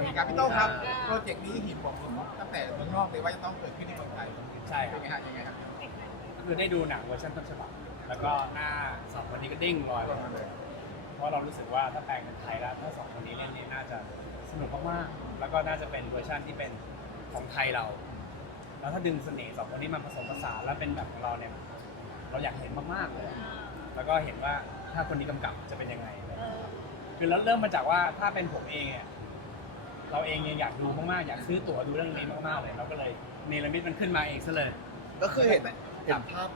เอาอีกครับพี่โต้งครับโปรเจกต์นี้หินบอกผมตั้งแต่เมืองนอกเลยว่าจะต้องเกิดขึ้นที่เมืองไทยใช่คเป็รันบ ไงฮะยังไงครับคือได้ดูหนังเวอร์ชันต้นฉบับ แล้วก็หน้าสองคนนี้ก็เด้งลอยรเลวยมมาเลย เพราะเรารู้สึกว่าถ้าแปลงเป็นไทยแล้วถ้าสองคนนี้เล่นนี่น่าจะสนุกมากๆแล้วก็น่าจะเป็นเวอร์ชันที่เป็นของไทยเรา แล้วถ้าดึงเสน่ห์สองคนนี้มาผสมผสานแล้วเป็นแบบของเราเนี่ย เราอยากเห็นมากๆเลย แล้วก็เห็นว่าถ้าคนนี้กำกับจะเป็นยังไง คือแล้วเริ่มมาจากว่าถ้าเป็นผมเองเนี่ย เราเองยังอยากดูมากๆอยากซื้อตั๋วดูเรื่องนี้มากๆเลย เราก็เลยเนรมิตมันขึ้นมาเองซะเลย ก็คือเห็นเห็นภาพ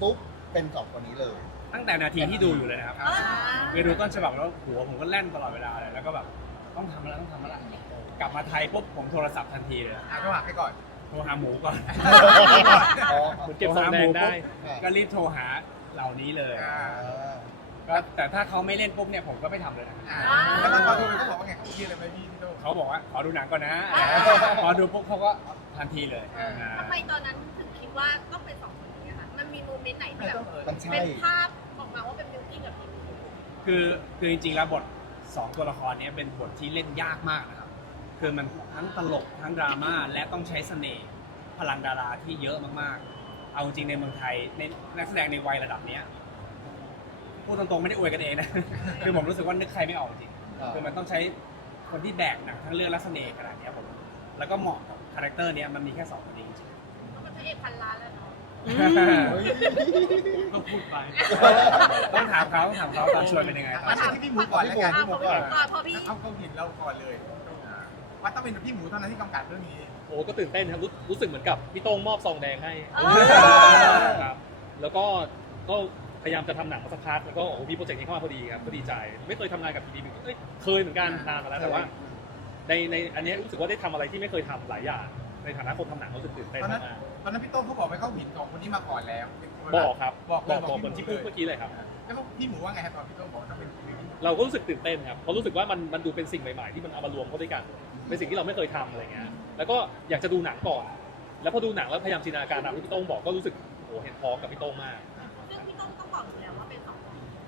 ปุ๊บเป็นสองคนนี้เลย ตั้งแต่นาทีที่ดูอยู่เลยนะครับคือดูต้นฉบับแล้วหัวผมก็แล่นตลอดเวลาเลยแล้วก็แบบต้องทำอะไรต้องทำอะไรกลับมาไทยปุ๊บผมโทรศัพท์ทันทีเลยอะก็หักไปก่อน โทรหาหมูก่อน อ๋อเหมือนเก็บซองแดงได้ก็รีบโทรหาเหล่านี้เลย อ่า ก็แต่ถ้าเขาไม่เล่นปุ๊บเนี่ยผมก็ไม่ทำเลยนะอ่าแล้วตอนพอดูไปเขาบอกว่าไงเขาคิดอะไรไหมพี่พี่โต้งเขาบอกว่าขอดูหนังก่อนนะพอดูปุ๊บเขาก็ทันทีเลยอ่าทำไมตอนนั้นถึงคิดว่าต้องเป็นสองคนนี้อะคะมันมีโมเมนต์ไหนที่แบบมันใช่ เป็นภาพออกมาว่าเป็นบิวกิ้งกับพี่คือคือจริงๆแล้วบทสองตัวละครเนี้เป็นบทที่เล่นยากมากนะครับ คือมันทั้งตลกทั้งดราม่าและต้องใช้เสน่ห์พลังดาราที่เยอะมากๆ เอาจริงในเมืองไทยในนักแสดงในวัยระดับเนี้ย พูดตรงๆไม่ได้อวยกันเองนะ คือผมรู้สึกว่านึกใครไม่ออกจริงอ่าคือมันต้องใช้คนที่แบกหนังทั้งเรื่องและเสน่ห์ขนาดเนี้ยผม แล้วก็เหมาะกับคาแรคเตอร์เนี้ยมันมีแค่สองคนนี้จริงเขาเป็นพระเอกพันล้านแล้วเนาะๆเฮ้ยก็พูดไป ต้องถามเขาต้องถามเขาตอนชวนเป็นยังไงตอมานถามที่พี่หมูก่อนแล้วกันอ่าพี่หพมูอก่อนพี่ก่อนพอพี่เขาเขาเห็นเราก่อนเลยว่าต้องเป็นพี่หมูเท่านั้นที่กำกับเรื่องนี้ โอ้ก็ตื่นเต้นครับรู้รู้สึกเหมือนกับพี่โต้งมอบซองแดงให้เอครับแล้วก็ก็ พยายามจะทำหนังมาสักพักแล้วก็โอ้โหมีโปรเจกต์นี้เข้ามาพอดีครับก็ดีใจ ไม่เคยทำงานกับพีดีบีเอ้ยเคยเหมือนกันนานมาแล้วแต่ว่า ในในอันเนี้ยรู้สึกว่าได้ทำอะไรที่ไม่เคยทำหลายอย่าง ในฐานะคนทำหนังรู้สึกตื่นเต้นตอนนั้นมากตอนนั้นพี่โต้งเขาบอกไปเขาเห็นสองคนนี้มาก่อนแล้วๆบอกครับบอกเลยบอกเหมือนที่พูดเมื่อกี้เลยครับ แล้วก็พี่หมูว่าไงฮะตอนพี่โต้งบอกว่าต้องเป็นพี่หมูเราก็รู้สึกตื่นเต้นครับเพราะรู้สึกว่ามันมันดูเป็นสิ่งใหม่ๆที่มันเอามารวมเข้าด้วยกัน เป็นสิ่งที่เราไม่เคยทำอะไรเงี้ย แล้วก็อยากจะดูหนังก่อน แล้วพอดูหนังแล้วพยายามจินตนาการตามที่พี่โต้งบอกก็รู้สึกโอ้โหเห็นพ้องกับพี่โต้งมาก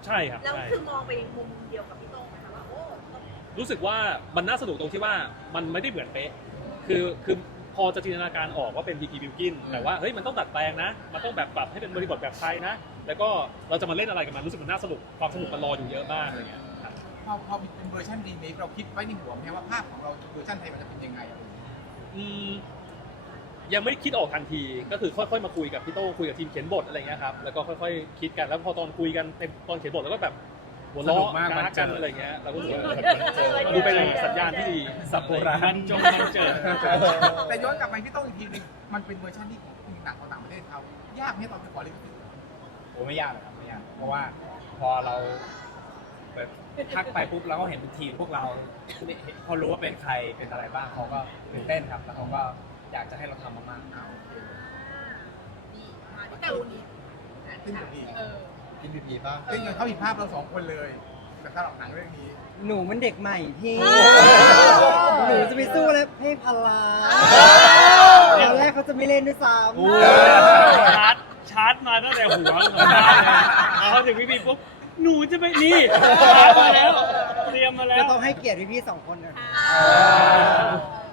ใช่ครับแล้วใช่ คือมองไปมุมเดียวกับพี่โต้งไหมคะว่าโอ้ต้องรู้สึกว่ามันน่าสนุกตรงที่ว่ามันไม่ได้เหมือนเป๊ะ คือคือพอจะจินตนาการออกว่าเป็นบีกีบิวกินแต่ว่าเฮ้ยมันต้องดัดแปลงนะ มันต้องแบบปรับให้เป็นบริบทแบบไทยนะ แล้วก็เราจะมาเล่นอะไรกันมันรู้สึกมันน่าสนุกความสนุกมันรออยู่เยอะมากอะไรเงี้ยครับพอพอเป็นเวอร์ชันรีเมคเราคิดไว้ในหัวไหมว่าภาพของเราเวอร์ชันไทยมันจะเป็นยังไง อืม ยังไม่ได้คิดออกทันที ก็คือค่อยๆมาคุยกับพี่โต้งคุยกับทีมเขียนบทอะไรเงี้ยครับแล้วก็ค่อยๆคิดกันแล้วพอตอนคุยกันเป็นตอนเขียนบทแล้วก็แบบหัวสนุเราะกมากกมันรักเจอกันอะไรเงี้ยเราก็รู้สึกว่าเออดูเป็นสัญญาณที่ดีสับโบราณมันจงมันเจอแต่ย้อนกลับไปพี่โต้งอีกทีหนึงมันเป็นเวอร์ชันที่มีหนังของต่างประเทศเขายากไหมตอนไปขอลิขสิทธิ์โอ้ไม่ยากหรอกครับไม่ยากเพราะว่าพอเราแบบทักไปปุ๊บเราก็เห็นเป็นทีมพวกเราเขารู้ว่าเป็นใครเป็นอะไรบ้างเขาก็ตื่นเต้นครับแล้วเขาก็ อยากจะให้เราทำมากเอาโอเคดีมาที่แต่วันนี้ขึ้นอยู่ดีเออกินพีพีบ้างซึ่งเขาเห็นภาพเราสองคนเลยแต่สำหรับหนังเรื่องนี้ หนูมันเด็กใหม่พี่อ้าวหนูจะไปสู้แล้วให้พลาอ้าวตอนแรกเขาจะไม่เล่นด้วยซ้โอ้ชาร์จชาร์จมาตั้งแต่หัวของบ้านเลยเขาถึงพี่บีปุ๊บหนูจะไปนี่ชาร์จมาแล้ว เตรียมมาำแล้ก็วต้องให้เกียรติพี่ๆสองคนนะอะแล้ว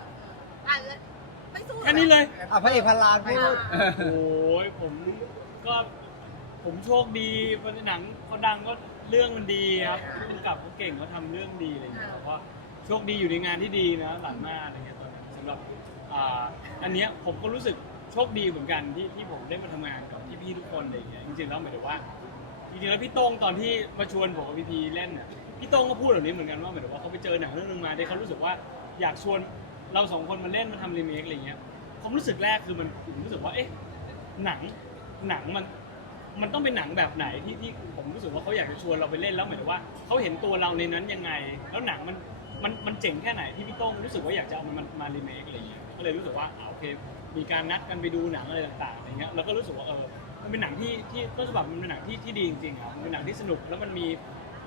ไม่สู้แค่นี้เลย อะพระเอกพันล้านพูดโอ้ยผมก็ผมโชคดีเพราะหนังเขาดังก็เรื่องมันดีครับผู้กำกับเขาเก่งเขาทำเรื่องดีอะไรเงี้ยเพราะโชคดีอยู่ในงานที่ดีนะหลังหน้าอะไรเงี้ยตอนนั้นสำหรับอ่าอันเนี้ยผมก็รู้สึกโชคดีเหมือนกันที่ที่ผมได้มาทำงานกับพี่ๆทุกคนอะไรเงี้ยจริงๆแล้วหมายถึงว่าจริงๆแล้วพี่โต้งตอนที่มาชวนผมกับพี่พีเล่นน่ะพี่โต้งก็พูดแบบนี้เหมือนกันว่าหมายถึงว่าเขาไปเจอหนังเรื่องนึงมาที่เขารู้สึกว่าอยากชวนเราสองคนมาเล่นมาทำรีเมคอะไรเงี้ย ความรู้สึกแรกคือมันผมรู้สึกว่าเอ๊ะหนังหนังมันมันต้องเป็นหนังแบบไหนที่ที่ผมรู้สึกว่าเขาอยากจะชวนเราไปเล่นแล้วเหมือนว่าเขาเห็นตัวเราในนั้นยังไง แล้วหนังมันมันมันเจ๋งแค่ไหนที่พี่โต้งรู้สึกว่าอยากจะเอามันมารีเมคอะไรอย่างเงี้ยก็เลยรู้สึกว่าอ่าโอเค มีการนัดกันไปดูหนังอะไรต่างๆอะไรเงี้ยแล้วก็รู้สึกว่าเออมันเป็นหนังที่ที่ต้นฉบับมันเป็นหนังที่ที่ดีจริงๆอะมันเป็นหนังที่สนุกแล้วมันมี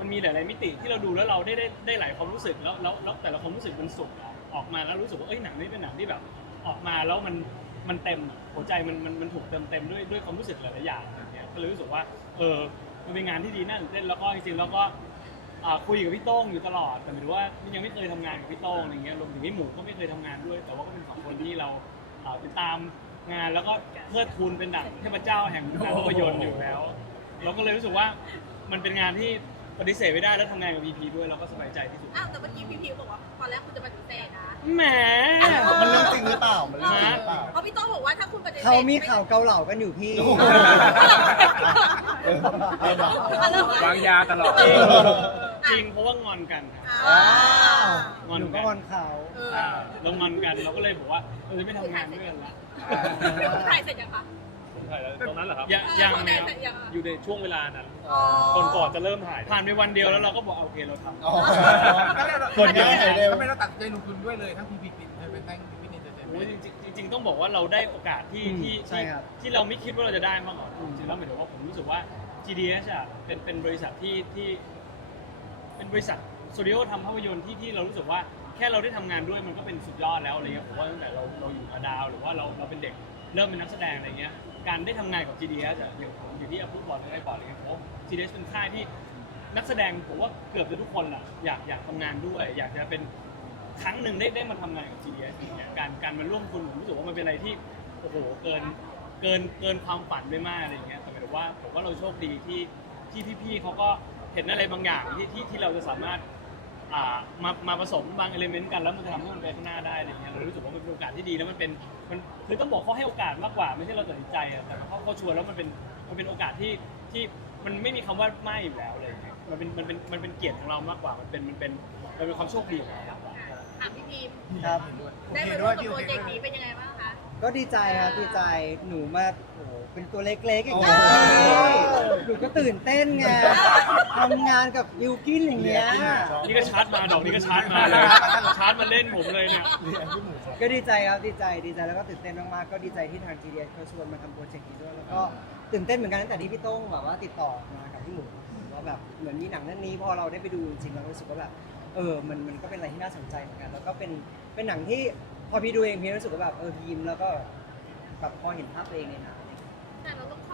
มันมีหลายๆมิติที่เราดูแล้วเราได้ได้ได้หลายความรู้สึกแล้วแล้วแล้วแต่ละความรู้สึกมันสุกออกมาแล้วรู้สึกว่าเอ้ยหนังนี้เป็นหนังที่แบบ ออกมาแล้วมันมันเต็มอะหัวใจมันมันมันถูกเติมเต็มด้วยด้วยความรู้สึกหลายๆอย่างอย่างเงี้ยก็เลยรู้สึกว่าเออมันเป็นงานที่ดีน่าตื่นเต้นแล้วก็จริงๆแล้วก็อ่าคุยกับพี่โต้งอยู่ตลอดแต่หมายถึงว่ายังไม่เคยทำงานกับพี่โต้งอะไรเงี้ยรวมถึงพี่หมูก็ไม่เคยทำงานด้วย แต่ว่าก็เป็นสองคนที่เราอ่าติดตามงานแล้วก็เทิดทูนเป็นดั่งเทพเจ้าแห่งงานภาพยนตร์อยู่แล้ว เราก็เลยรู้สึกว่ามันเป็นงานที่ ปฏิเสธไม่ได้แล้วทำงานกับ VP ด้วยเราก็สบายใจที่สุดอ้าวแต่เมื่อกี้พี่พิวบอกว่าตอนแรกคุณจะปฏิเสธนะ แหม มันเรื่องจริงหรือเปล่า มันเรื่องจริงหรือเปล่า เพราะพี่โต้บอกว่าถ้าคุณปฏิเสธเขามีข่าวเกาเหลากันอยู่พี่ โอ้โห วางยาตลอด จริงเพราะว่างอนกันครับอ่า งอนหนูก็กันงอนเขาเอออ่าเรางอนกันเราก็เลยบอกว่าเออไม่ทำงานด้วยกันละคุณถ่ายเสร็จยังคะผม ถ่ายแล้วตรงนั้นเหรอครับ ยังยังคุณนะถ่ายคเสรัร็บจยังคะอยู่ในช่วงเวลานั้นอ๋อก่อนก่อนจะเริ่มถ่ายผ่านไปวันเดียวแล้วเราก็บอกโอเคเราทำ อ๋อส่วนใหญ่ทำไมเราตัดใจลงทุนด้วยเลยทั้งพีพีกินเป็นแตงพีพีเนเตอร์เทนโอ้ยจริงๆจริงๆต้องบอกว่าเราได้โอกาสที่อืมที่ใช่ที่ครับที่เราไม่คิดว่าเราจะได้มาก่อนจริงๆแล้วหมายถึงว่าผมรู้สึกว่า GDS อะเป็นเป็นบริษัทที่ที่เป็นบริษัทสตูดิโอทำภาพยนตร์ที่ที่เรารู้สึกว่าแค่เราได้ทำงานด้วยมันก็เป็นสุดยอดแล้วอะไรเงี้ยผมว่าตั้งแต่เราเราอยู่มาดาว หรือว่าเราเราเป็นเด็กเริ่มเป็นนักแสดงอะไรเงี้ย การได้ทำงานกับ GDS อะอย่างผมอยู่ที่อัพพุทบอลหรือไอ้บอลอะไรเงี้ยผม GDS เป็นค่ายที่นักแสดงผมว่าเกือบจะทุกคนแหละอยากอยากทำงานด้วย อยากจะเป็นครั้งหนึ่งได้ได้มาทำงานกับ GDS อย่างเงี้ยการการมาร่วมทุนผมรู้สึกว่ามันเป็นอะไรที่โอ้โหเกินเกินเกินความฝันไปมากอะไรอย่างเงี้ยแต่หมายถึงว่าผมว่าเราโชคดีที่ที่พี่ๆเขาก็เห็นอะไรบางอย่างที่ที่ที่เราจะสามารถ อ่ามามาผสมบางเอลิเมนต์กันแล้วมันจะทำให้มันไปข้างหน้าได้อะไรเงี้ยเรารู้สึกว่ามันเป็นโอกาสที่ดีแล้วมันเป็นมันคือต้องบอกเขาให้โอกาสมากกว่าไม่ใช่เราตัดสินใจอะแต่เขาเขาชวนแล้วมันเป็นมันเป็นโอกาสที่ที่มันไม่มีคำว่าไม่อยู่แล้วอะไรอย่างเลยมันเป็นมันเป็นมันเป็นเกียรติของเรามากกว่ามันเป็นมันเป็นมันเป็นความโชคดีของเรามากกว่า ถามพี่พิมครับได้มาร่วมกับโปรเจกต์นี้เป็นยังไงบ้างคะ ก็ดีใจครับดีใจหนูมาโอ้โห เป็นตัวเล็กๆอย่างโอ้เงี้ยโหหนูก็ตื่นเต้นไงทำงานกับบิวกินอย่างเงี้ย นี่ก็ชาร์จมาดอกนี้ก็ชาร์จมาเลยชาร์จมาเล่นผมเลยเนี่ยเรียนที่หมูสดก็ดีใจครับดีใจดีใจแล้วก็ตื่นเต้นมากๆก็ดีใจที่ทาง GDS เขาชวนมาทำโปรเจกต์นี้ด้วยแล้วก็ตื่นเต้นเหมือนกันตั้งแต่ที่พี่โต้งแบบว่าติดต่อมากับพี่หมูว่าแบบเหมือนมีหนังเรื่องนี้พอเราได้ไปดูจริงๆเรารู้สึกว่าแบบเออมันมันก็เป็นอะไรที่น่าสนใจเหมือนกันแล้วก็เป็นเป็นหนังที่พอพี่ดูเองพี่รู้สึกว่าแบบเออพี่ยิ้มแล้วก็แบบพอเห็นภาพตัวเองในหนัง แต่เราต้องช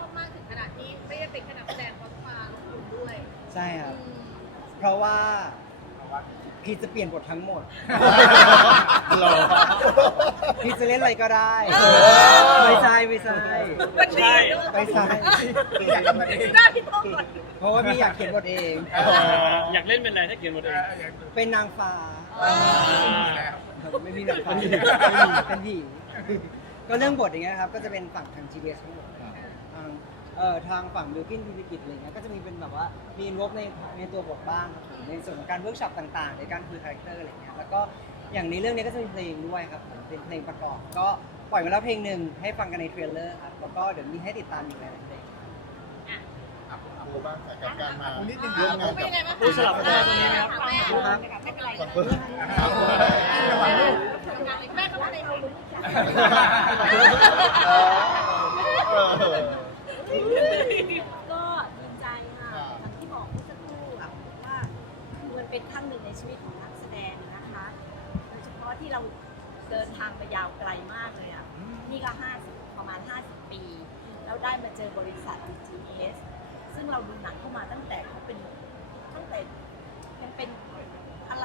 อบมากถึงขนาดที่ไม่ได้เป็นแค่นักแสดงเขาต้องมาลงทุนด้วยใช่ครับ อืมเพราะว่าพี่จะเปลี่ยนบททั้งหมดหรอพี่จะเล่นอะไรก็ได้เออไม่ใช่ไม่ใช่มันดีด้วยไม่ใช่อยากทำมันเองหน้าพี่โต้ก่อนเพราะว่าพี่อยากเขียนบทเองอยากเล่นเป็นอะไรถ้าเขียนบทเอง เป็นนางฟ้าอ่าไม่มีนางฟ้าเป็นผีไม่มีเป็นผีก็เรื่องบทอย่างเงี้ยครับ ก็จะเป็นฝั่งทาง GBS ทั้งหมดทาง เอ่อทางฝั่งบิวกินพิพิกิจอะไรเงี้ยก็จะมีเป็นแบบว่ามีงบในในตัวบทบ้างครับผมในส่วนของการเวิร์กช็อปต่างๆ ในการคุยคาแรคเตอร์อะไรเงี้ยแล้วก็อย่างในเรื่องนี้ก็จะมีเพลงด้วยครับผมเป็นเพลงประกอบก็ปล่อยมาแล้วเพลงหนึ่งให้ฟังกันในเทรลเลอร์ครับแล้วก็เดี๋ยวมีให้ติดตามอยู่ในเพลงโอ้บ้างกับการมาคุณนิดนึงร่วมงานเป็นกับยังไงบ้างผู้สลับตัวตรงนี้ไหมครับแม่ครับไม่เป็นไรกับเพื่อนแม่ก็มาในเอาลุ้นเออเออ ก็ดีใจค่ะอย่างที่บอกเมื่อสักครู่อะว่าคือมันเป็นครั้งหนึ่งในชีวิตของนักแสดงนะคะโดยเฉพาะที่เราเดินทางไปยาวไกลมากเลยอะนี่ก็50ประมาณ 50 ปี แล้วได้มาเจอบริษัท GTS ซึ่งเราดูหนังเข้ามาตั้งแต่เขาเป็นตั้งแต่มันเป็นอะไร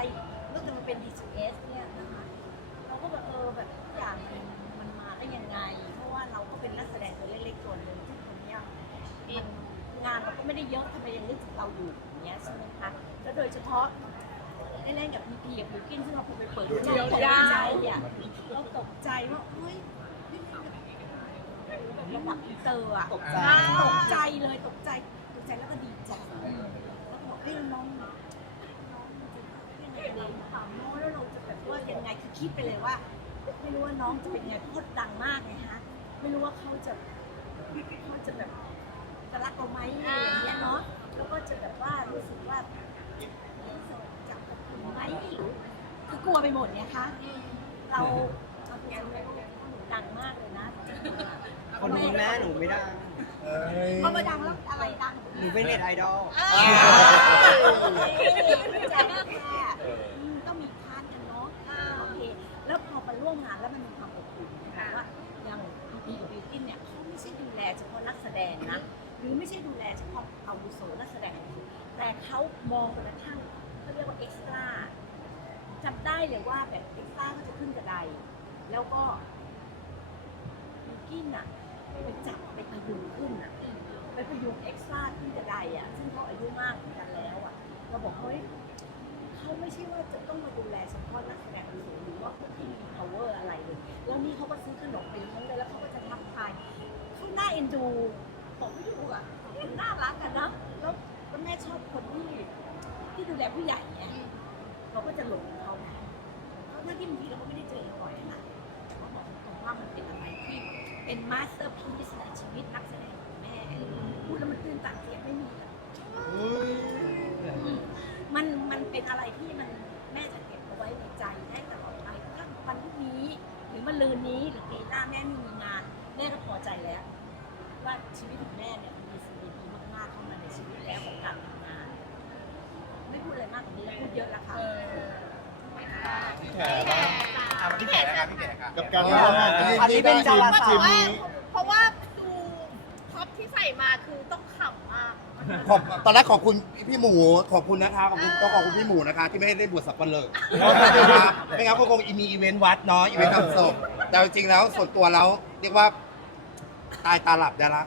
รู้สึกมันเป็น DCS เนี่ยนะคะเราก็แบบเออแบบทุกอย่างมันมันมาได้ยังไง เพราะว่าเราก็เป็นนักแสดงตัวเล็กๆตัวหนึ่ง มันงานเราก็ไม่ได้เยอะทำไมยังนึกถึงเราอยู่อย่างเงี้ยใช่ไหมคะแล้วโดยเฉพาะได้เล่นกับพีพีกับบิวกินซึ่งเราไปเปิดดูเราตกใจอะเราตกใจว่าเฮ้ยระดับอินเตอร์อะตกใจตกใจเลยตกใจตกใจแล้วก็ดีใจแล้วก็บอกเอ้ยน้องน้องจะยังไงดีถามน้องแล้วเราจะแบบว่ายังไงคือคิดไปเลยว่า ไม่รู้ว่าน้องจะเป็นไงเพราะเขาดังมากไงฮะไม่รู้ว่าเขาจะเขาจะแบบ จะรักเราไหมอะไรอย่างเงี้ยเนาะแล้วก็จะแบบว่ารู้สึกว่าเอ๊ะจะขอบคุณไหมหรือคือกลัวไปหมดเนี่ยคะเราเราเป็นคนหนูดังมากเลยนะคนดูแม่หนูไม่ได้เอ้ยพอมาดังแล้วอะไรดังหนูเป็นเน็ตไอดอลใจแค่ต้องมีพาร์ทกันเนาะโอเคแล้วพอมาร่วมงานแล้วมันมีความอบอุ่นนะคะว่าอย่างพีพีบิวตี้เนี่ยเขาไม่ใช่ดูแลเฉพาะนักแสดงนะ หรือไม่ใช่ดูแลเฉพาะอาวุโสนักแสดง แต่แต่เขามองกระทั่งเขาเรียกว่าเอ็กซ์ตร้าจำได้เลยว่าแบบเอ็กซ์ตร้าก็จะขึ้นกระไดแล้วก็บิวกินอะไปจับไปพยุงขึ้นอะไปพยุงเอ็กซ์ตร้าขึ้นกระไดอะซึ่งเขาอายุมากเหมือนกันแล้วอะเราบอกเฮ้ยเขาไม่ใช่ว่าจะต้องมาดูแลเฉพาะนักแสดงสูงหรือว่าคนที่มี power อะไรเลยแล้วนี่เขาก็ซื้อขนมไปเลี้ยงเลยแล้วเขาก็จะทักทายเขาน่าเอ็นดู บอกไม่ดูอะน่ารักกันนะแล้วแล้วแม่ชอบคนที่ที่ดูแลผู้ใหญ่เนี่ยเราก็จะหลงเขาไงเพราะที่บางทีเราก็ไม่ได้เจอบ่อยนะเขาบอกตรงๆว่ามันเป็นอะไรที่เป็นมาสเตอร์พีซในชีวิตนักแสดงของแม่พูดแล้วมันตื่นตันเสียงไม่มีอะ มันมันเป็นอะไรที่มันแม่จะเก็บเอาไว้ในใจได้ตลอดไปถ้าวันพรุ่งนี้ หรือมะรืนนี้หรือปีหน้าแม่ไม่มีงาน แม่ก็พอใจแล้ว ว่า ชีวิตของแม่เนี่ยมีสิ่งดีๆมากๆเข้ามาในชีวิตแล้วของการทำงาน ไม่พูดอะไรมากกว่านี้แล้วพูดเยอะแล้วค่ะพี่แขกบ้างอะวันนี้แก่แล้วครับพี่แก่ครับกับการที่เราอันนี้เป็นจาราสาวทีมนี้เพราะว่าดูท็อปที่ใส่มาคือต้องขำมาก ขอบตอนแรกขอบคุณพี่หมูขอบคุณนะคะขอบคุณต้องขอบคุณพี่หมูนะคะ ที่ไม่ให้ได้บวชสับปะเลอไม่งั้นก็คงมีอีเวนต์วัดเนาะอีเวนต์ทำศพแต่จริงๆแล้วส่วนตัวแล้วเรียกว่า ตายตาหลับได้ละ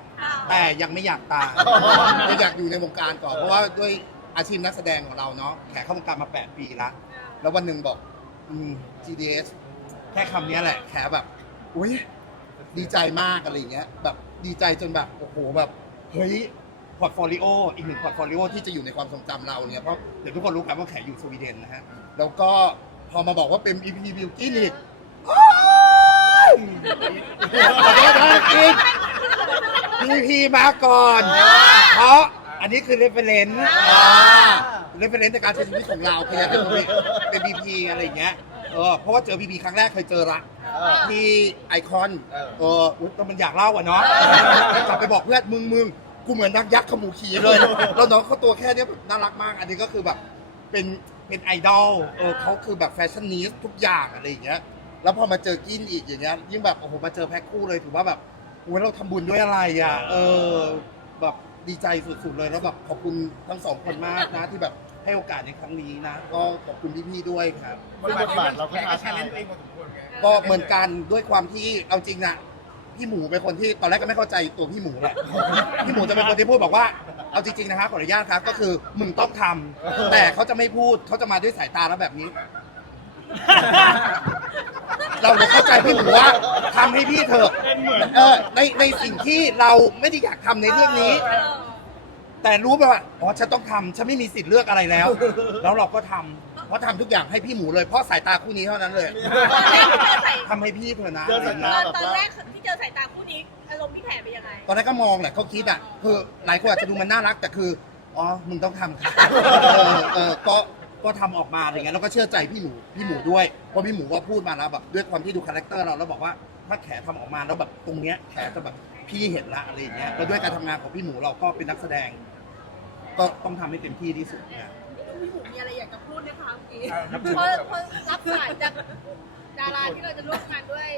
แต่ยังไม่อยากตายยังอยากอยู่ในวงการก่อน เพราะว่าด้วยอาชีพนักแสดงของเราเนาะแขกเข้าวงการมา 8 ปีละ แล้ววันหนึ่งบอกอืม GDS แค่คำนี้แหละ แขแบบ อุ้ยดีใจมากอะไรอย่างเงี้ย แบบดีใจจนแบบโอ้โหแบบเฮ้ยพอร์ตโฟลิโออีกหนึ่งพอร์ตโฟลิโอที่จะอยู่ในความทรงจำเราเนี่ยเพราะเดี๋ยวทุกคนรู้กันว่าแขอยู่สวีเดนนะฮะแล้วก็พอมาบอกว่าเป็น EP บิวกินอีกโอ๊ยขอโทษนะกิ น EP มาก่อน เพราะอันนี้คือเรฟเฟรนซ์เรฟเฟรนซ์ในการใช้ชีวิตของเราคืออยากเป็นเป็น BP อะไรอย่างเงี้ยเออเพราะว่าเจอ BP ครั้งแรกเคยเจอละที่ไอคอนเออเอออุ๊ยแต่มันอยากเล่าอะเนาะกลับไปบอกเพื่อนมึงมึงกูเหมือนนักยักษ์ขมูขี่เลย แล้วน้องเขาตัวแค่เนี้ยแบบน่ารักมาก อันนี้ก็คือแบบเป็นเป็นไอดอลเออเขาคือแบบแฟชั่นนิสทุกอย่างอะไรอย่างเงี้ย แล้วพอมาเจอกินอีกอย่างเงี้ยยิ่งแบบโอ้โหมาเจอแพ็คคู่เลยถือว่าแบบ โอ้ยเราทำบุญด้วยอะไรอะ เออ แบบดีใจสุดๆเลยแล้วแบบขอบคุณทั้งสองคนมากนะที่แบบให้โอกาสในครั้งนี้นะ ก็ขอบคุณพี่ๆด้วยครับ บทบาทนี้มันแก่ก็แชร์เล่นตัวเองพอสมควรไงก็เหมือนกันด้วยความที่เอาจริงนะพี่หมูเป็นคนที่ตอนแรกก็ไม่เข้าใจตัวพี่หมูแหละ พี่หมูจะเป็นคนที่พูดบอกว่าเอาจริงๆนะครับขออนุญาตครับก็คือมึงต้องทำแต่เขาจะไม่พูดเขาจะมาด้วยสายตาแล้วแบบนี้ เราเลยเข้าใจพี่หมูว่า ทำให้พี่เถอะเออในในสิ่งที่เราไม่ได้อยากทำในเรื่องนี้ แต่รู้ไปว่าอ๋อฉันต้องทำฉันไม่มีสิทธิ์เลือกอะไรแล้ว แล้วเราก็ทำเพราะทำทุกอย่างให้พี่หมูเลยเพราะสายตาคู่นี้เท่านั้นเลยทำให้พี่เถอะนะ เจอสายตา ตอนแรกที่เจอสายตาคู่นี้อารมณ์พี่แขกเป็นยังไง ตอนแรกก็มองแหละเขาคิดอะคือหลายคนอาจจะดูมันน่ารักแต่คืออ๋อมึงต้องทำค่ะเออเออก็ก็ทำออกมาอะไรเงี้ยแล้วก็เชื่อใจพี่หมูพี่หมูด้วยเพราะพี่หมูว่าพูดมาแล้วแบบด้วยความที่ดูคาแรคเตอร์เราแล้วบอกว่า ถ้าแขทำออกมาแล้วแบบตรงเนี้ยแขจะแบบพี่เห็นละอะไรอย่างเงี้ยแล้วด้วยการทำงานของพี่หมูเราก็เป็นนักแสดง ก็ต้องทำให้เต็มที่ที่สุดเนี่ยพี่หมูมีอะไรอยากจะพูดไหมคะเมื่อกี้เออรับ เพราะเพราะรับสายจากดาราที่เราจะร่วมงานด้วย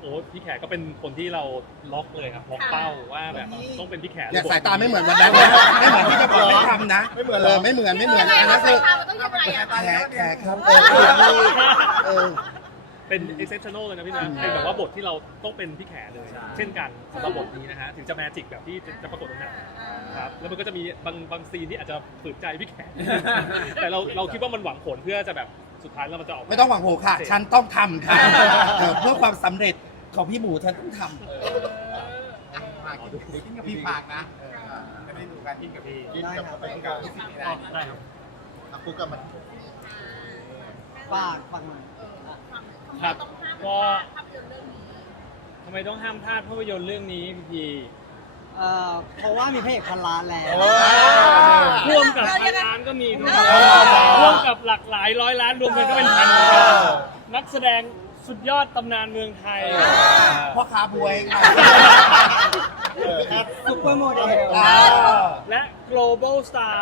โอ้พี่แขกก็เป็นคนที่เราล็อกเลยครับล็อกเป้าว่าแบบต้องเป็นพี่แขกเนี่ยสายตาไม่เหมือนวันนั้นนะไม่เหมือนที่จะบอกไม่ทำนะไม่เหมือนเหรอ ไม่เหมือนไม่เหมือนยังไงอันนั้นสาคืยอตามันต้องยังไงอะแขกแขกครับเออเออ เออเป็น exceptional เลยนะพี่นะเป็นแบบว่าบทที่เราต้องเป็นพี่แขกเลย เช่นกันสำหรับบทนี้นะฮะถึงจะแมจิกแบบที่จะปรากฏในหนังครับแล้วมันก็จะมีบางบางซีนที่อาจจะฝืนใจพี่แขกแต่เราเราคิดว่ามันหวังผลเพื่อจะแบบสุดท้ายแล้วมันจะออกไม่ต้องหวังโหค่ะ ฉันต้องทำค่ะเออเพื่อความสำเร็จของพี่หมูฉันต้องทำฝากกินกับพี่ฝากนะจะได้ดูกันกินกับพี่กินกับไปไปกักับบพี่สีได้ได้ครับ อะปุ๊กกับมันฝากฝากหน่อย ครับก็ภาพยนตร์เรื่องนี้ทำไมต้องห้ามพลาดภาพยนตร์เรื่องนี้พี่พี เอ่อเพราะว่ามีพระเอกพันล้านแล้วร่วมกับพันล้านก็มีด้วยเออ ร่วมกับหลักหลายร้อยล้านรวมกันก็เป็นพันเออ นักแสดงสุดยอดตำนานเมืองไทย พ่อค้าบวยค่ะเออครับ ซุปเปอร์โมเดลอ่าและ global star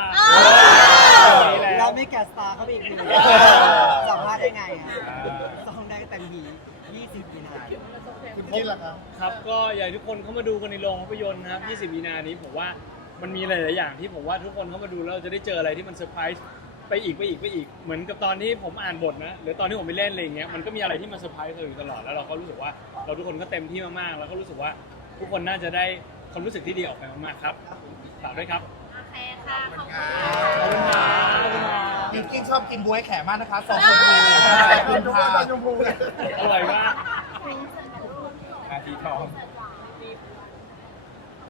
นี้แล้เราวไม่แกสตาร์เข้าไปอีกหนึ่งสัมภาษณ์ได้ไงอะซ้ อมได้เต็มที20มีนาคมคุณกินล่ะครับ ครับก็อยากให้ทุกคนเข้ามาดูกันในโรงภาพยนตร์นะครับ20มีนานี้ผมว่ามันมีหลายๆอย่างที่ผมว่าทุกคนเข้ามาดูแล้วเราจะได้เจออะไรที่มันเซอร์ไพรส์ไปอีกไปอีกไปอีกเหมือนกับตอนที่ผมอ่านบทนะหรือตอนที่ผมไปเล่นอะไรอย่างเงี้ยมันก็มีอะไรที่มันเซอร์ไพรส์เราอยู่ตลอดแล้วเราก็รู้สึกว่าเราทุกคนก็เต็มที่มากๆแล้วก็รู้สึกว่าทุกคนน่าจะได้ความรู้สึกที่ดีออกไปมากๆครับฝากด้วยครับ โอเคค่ะ ขอบคุณขอบคุณครับขอบคุณครับ บิวกิ้นชอบกินบวยแขมากนะคะสองคนนี้ขอบคุณค่ะ อร่อยมากนาทีทองเ